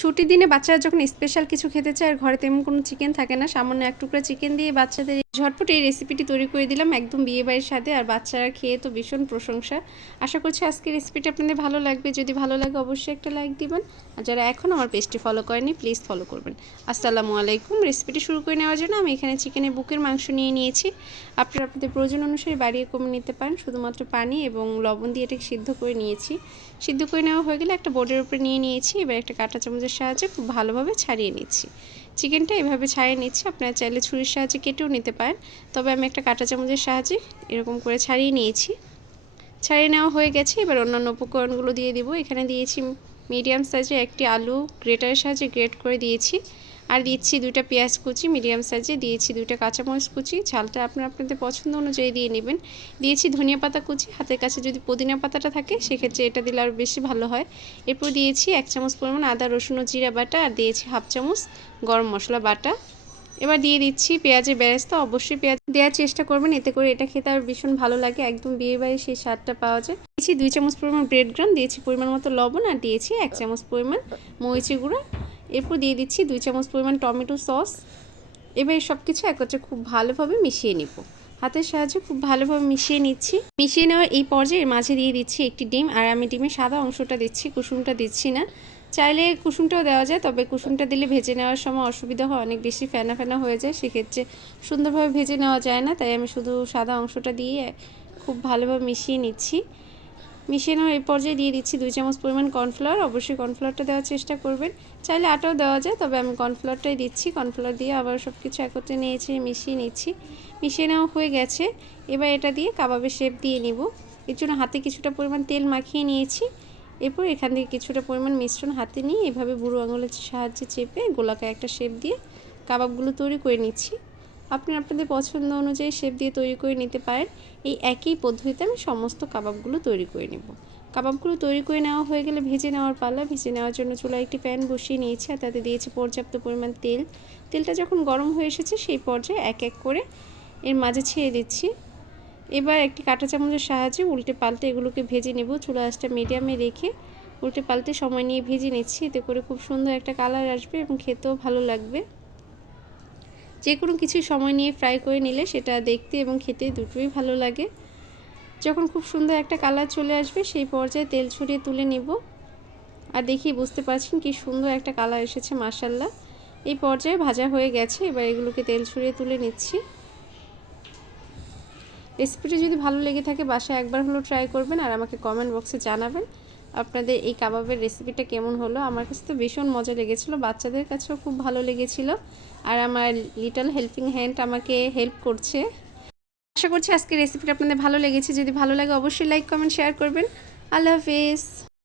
ছুটির দিনে বাচ্চারা যখন স্পেশাল কিছু খেতে চায় আর ঘরে তেমন কোনো চিকেন থাকে না, সামান্য এক টুকরা চিকেন দিয়ে বাচ্চাদের ঝটপট এই রেসিপিটি তৈরি করে দিলাম একদম বিয়েবাড়ির সাথে। আর বাচ্চারা খেয়ে তো ভীষণ প্রশংসা। আশা করছি আজকের রেসিপিটা আপনাদের ভালো লাগবে। যদি ভালো লাগে অবশ্যই একটা লাইক দিবেন, আর যারা এখন আমার পেজটি ফলো করেনি প্লিজ ফলো করবেন। আসসালামু আলাইকুম। রেসিপিটি শুরু করে নেওয়ার জন্য আমি এখানে চিকেনের বুকের মাংস নিয়ে নিয়েছি। আপনারা আপনাদের প্রয়োজন অনুসারে বাড়িয়ে কমে নিতে পারেন। শুধুমাত্র পানি এবং লবণ দিয়ে এটাকে সিদ্ধ করে নিয়েছি। সিদ্ধ করে নেওয়া হয়ে গেলে একটা বোর্ডের উপরে নিয়ে নিয়েছি। এবার একটা কাঁটা চামচের সাহায্যে খুব ভালোভাবে ছাড়িয়ে নিচ্ছি। চিকেনটা এভাবে ছাড়িয়ে নিচ্ছি, আপনারা চাইলে ছুরির সাহায্যে কেটেও নিতে পারেন, তবে আমি একটা কাঁটা চামচের সাহায্যে এরকম করে ছাড়িয়ে নিয়েছি। ছাড়িয়ে নেওয়া হয়ে গেছে। এবার অন্যান্য উপকরণগুলো দিয়ে দিব। এখানে দিয়েছি মিডিয়াম সাইজের একটি আলু গ্রেটারের সাহায্যে গ্রেট করে দিয়েছি। আর দিচ্ছি 2টা পেঁয়াজ কুচি মিডিয়াম সাইজে, দিয়েছি 2টা কাঁচামরিচ কুচি, ঝালটা আপনাদের পছন্দ অনুযায়ী দিয়ে নেবেন। দিয়েছি ধনিয়া পাতা কুচি, হাতের কাছে যদি পুদিনা পাতাটা থাকে সেক্ষেত্রে এটা দিলে আরও বেশি ভালো হয়। এরপর দিয়েছি 1 চামচ পরিমাণ আদা রসুন ও জিরা বাটা, আর দিয়েছি 1/2 চামচ গরম মশলা বাটা। এবার দিয়ে দিচ্ছি পেঁয়াজের বেরেস্তা। অবশ্যই পেঁয়াজ দেওয়ার চেষ্টা করবেন, এতে করে এটা খেতে আর ভীষণ ভালো লাগে, একদম বিয়েবাড়ির সেই স্বাদটা পাওয়া যায়। দিয়েছি 2 চামচ পরিমাণ ব্রেড গ্রাম, দিয়েছি পরিমাণ মতো লবণ, আর দিয়েছি 1 চামচ পরিমাণ মরিচের গুঁড়া। এরপর দিয়ে দিচ্ছি 2 চামচ পরিমাণ টমেটো সস। এবার সব কিছু একত্রে খুব ভালোভাবে মিশিয়ে নিব। হাতের সাহায্যে খুব ভালোভাবে মিশিয়ে নিচ্ছি। মিশিয়ে নেওয়ার এই পর্যায়ে মাঝে দিয়ে দিচ্ছি একটি ডিম, আর আমি ডিমের সাদা অংশটা দিচ্ছি, কুসুমটা দিচ্ছি না। চাইলে কুসুমটাও দেওয়া যায়, তবে কুসুমটা দিলে ভেজে নেওয়ার সময় অসুবিধা হয়, অনেক বেশি ফেনা ফেনা হয়ে যায়, সেক্ষেত্রে সুন্দরভাবে ভেজে নেওয়া যায় না। তাই আমি শুধু সাদা অংশটা দিয়ে খুব ভালোভাবে মিশিয়ে নিচ্ছি। মিশিয়ে নেওয়ার এই পর্যায়ে দিয়ে দিচ্ছি 2 চামচ পরিমাণ কর্নফ্লাওয়ার। অবশ্যই কর্নফ্লাওয়ারটা দেওয়ার চেষ্টা করবেন, চাইলে আটাও দেওয়া যায়, তবে আমি কর্নফ্লাওয়ারটাই দিচ্ছি। কর্নফ্লাওয়ার দিয়ে আবার সব কিছু একত্রে নিয়েছি, মিশিয়ে নিচ্ছি। মিশিয়ে নেওয়া হয়ে গেছে। এবার এটা দিয়ে কাবাবের শেপ দিয়ে নিব। এর জন্য হাতে কিছুটা পরিমাণ তেল মাখিয়ে নিয়েছি। এরপর এখান থেকে কিছুটা পরিমাণ মিশ্রণ হাতে নিয়ে এভাবে বুড়ো আঙুলের সাহায্যে চেপে গোলাকার একটা শেপ দিয়ে কাবাবগুলো তৈরি করে নিচ্ছি। আপনাদের পছন্দ অনুযায়ী শেপ দিয়ে তৈরি করে নিতে পারেন। এই একই পদ্ধতিতে আমি সমস্ত কাবাবগুলো তৈরি করে নেব। কাবাবগুলো তৈরি করে নেওয়া হয়ে গেলে ভেজে নেওয়ার পালা। ভেজে নেওয়ার জন্য চুলায় একটি প্যান বসিয়ে নিয়েছি, আর তাতে দিয়েছি পর্যাপ্ত পরিমাণ তেল। তেলটা যখন গরম হয়ে এসেছে সেই পর্যায়ে এক এক করে এর মাঝে ছেড়ে দিচ্ছি। এবার একটি কাঁটা চামচের সাহায্যে উল্টে পাল্টে এগুলোকে ভেজে নেব। চুলা আঁচটা মিডিয়ামে রেখে উল্টে পাল্টে সময় নিয়ে ভেজে নিচ্ছি, এতে করে খুব সুন্দর একটা কালার আসবে এবং খেতেও ভালো লাগবে। যে কোনো কিছু সময় নিয়ে ফ্রাই করে নিলে সেটা দেখতে এবং খেতে দুটোই ভালো লাগে। যখন খুব সুন্দর একটা কালার চলে আসবে সেই পর্যায়ে তেল ছড়িয়ে তুলে নেব। আর দেখি বুঝতে পারছেন কি সুন্দর একটা কালার এসেছে, মাশাআল্লাহ। এই পর্যায়ে ভাজা হয়ে গেছে। এবার এগুলোকে তেল ছড়িয়ে তুলে নিচ্ছি। রেসিপিটা যদি ভালো লেগে থাকে বাসায় একবার হলো ট্রাই করবেন, আর আমাকে কমেন্ট বক্সে জানাবেন আপনাদের এই কাবাবের রেসিপিটা কেমন হলো। আমার কাছে তো ভীষণ মজা লেগেছিলো, বাচ্চাদের কাছেও খুব ভালো লেগেছিলো, আর আমার লিটল হেল্পিং হ্যান্ড আমাকে হেল্প করছে। আশা করছি আজকের রেসিপিটা আপনাদের ভালো লেগেছে। যদি ভালো লাগে অবশ্যই লাইক কমেন্ট শেয়ার করবেন। আল্লাহ হাফেজ।